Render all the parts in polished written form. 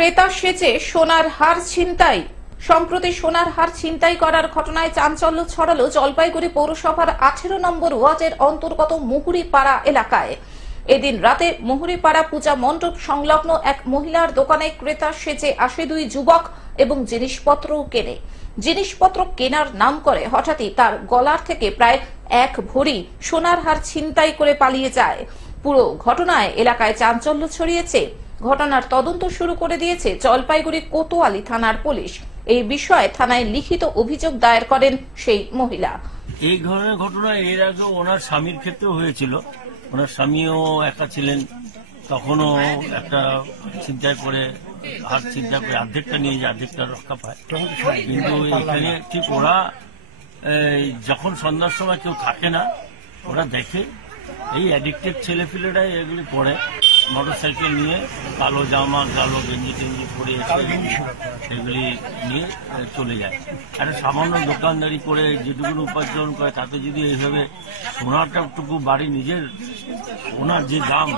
ক্রেতা সেজে সোনার হার ছিনতাই। সম্প্রতি সোনার হার ছিনতাই করার ঘটনায় চাঞ্চল্য ছড়ালো জলপাইগুড়ি পৌরসভার 18 নম্বর ওয়ার্ডের অন্তর্গত মুহুরীপাড়া এলাকায়। এদিন রাতে মুহুরীপাড়া পূজা মণ্ডপ সংলগ্ন এক মহিলার দোকানে ক্রেতা সেজে আসে দুই যুবক এবং জিনিসপত্র কেনে। জিনিসপত্র কেনার নাম করে হঠাৎই তার গলার থেকে প্রায় 1 ভরি সোনার হার ছিনতাই করে পালিয়ে যায়। পুরো ঘটনায় এলাকায় চাঞ্চল্য ছড়িয়েছে। ঘটনার তদন্ত শুরু করে দিয়েছে জলপাইগুড়ি কোতোয়ালি থানার পুলিশ। এই বিষয়ে থানায় লিখিত অভিযোগ দায়ের করেন সেই মহিলা। এই ধরনের ঘটনা এর আগে ওনার স্বামীর ক্ষেত্রেও হয়েছিল। ওনার স্বামীও একা ছিলেন, তখনও একটা ছিনতাই করে হাত ছিনতাই করে অর্ধেকটা নিয়ে যায়, অর্ধেকটা রক্ষা পায়। কিন্তু এখানে ঠিক ওরা যখন সন্ধ্যার সময় কেউ থাকে না, ওরা দেখে এই অ্যাডিক্টেড ছেলেপিলেরাই এগুলি করে, মোটরসাইকেল নিয়ে কালো জামা কালো গেঞ্জি টেঞ্জি পরে সেগুলি নিয়ে চলে যায়। একটা সামান্য দোকানদারি করে যেটুকু উপার্জন করে তাতে যদি এইভাবে সোনাটাটুকু বাড়ি নিজের সোনার যে দাম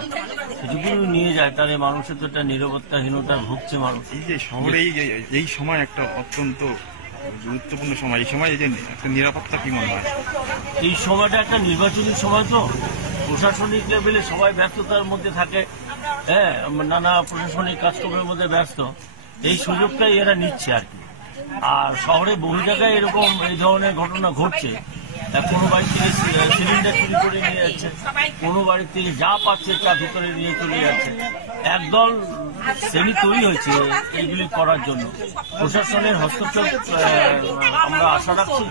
সেটুকু নিয়ে যায়, তাহলে মানুষের তো একটা নিরাপত্তাহীনতা ভুগছে মানুষ। এই যে শহরে এই সময় একটা অত্যন্ত গুরুত্বপূর্ণ সময়, এই সময় এই যে একটা নিরাপত্তা কি মনে হয়? এই সময়টা একটা নির্বাচনী সময়, তো প্রশাসনিক লেভেলে সবাই ব্যস্ততার মধ্যে থাকে, হ্যাঁ, নানা প্রশাসনিক কাজকর্মের মধ্যে ব্যস্ত। এই সুযোগটাই এরা নিচ্ছে আর কি। আর শহরে বহু জায়গায় এরকম এই ধরনের ঘটনা ঘটছে। কোনো বাড়ি থেকে সিলিন্ডার চুরি করে নিয়ে যাচ্ছে, কোনো বাড়ি থেকে যা পাচ্ছে তা ভিতরে নিয়ে চলে যাচ্ছে। একদল শ্রেণী তৈরি হয়েছে এইগুলি করার জন্য। প্রশাসনের হস্তক্ষেপ আমরা আশা রাখছি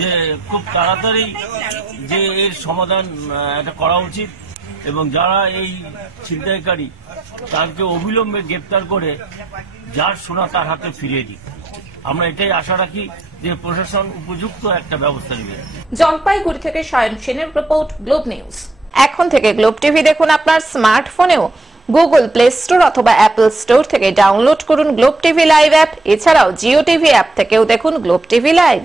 যে খুব তাড়াতাড়ি যে এর সমাধান এটা করা উচিত, এবং যারা এই ছিনতাইকারী তাকে অবিলম্বে গ্রেপ্তার করে যার সোনা তার হাতে ফিরিয়ে দিই। আমরা এটাই আশা রাখি যে প্রশাসন উপযুক্ত একটা ব্যবস্থা নেবে। জলপাইগুড়ি থেকে সায়ন সেনের রিপোর্ট, গ্লোব নিউজ। এখন থেকে গ্লোব টিভি দেখুন আপনার স্মার্টফোনেও। গুগল প্লে স্টোর অথবা অ্যাপল স্টোর থেকে ডাউনলোড করুন গ্লোব টিভি লাইভ অ্যাপ। এছাড়াও জিও টিভি অ্যাপ থেকেও দেখুন গ্লোব টিভি লাইভ।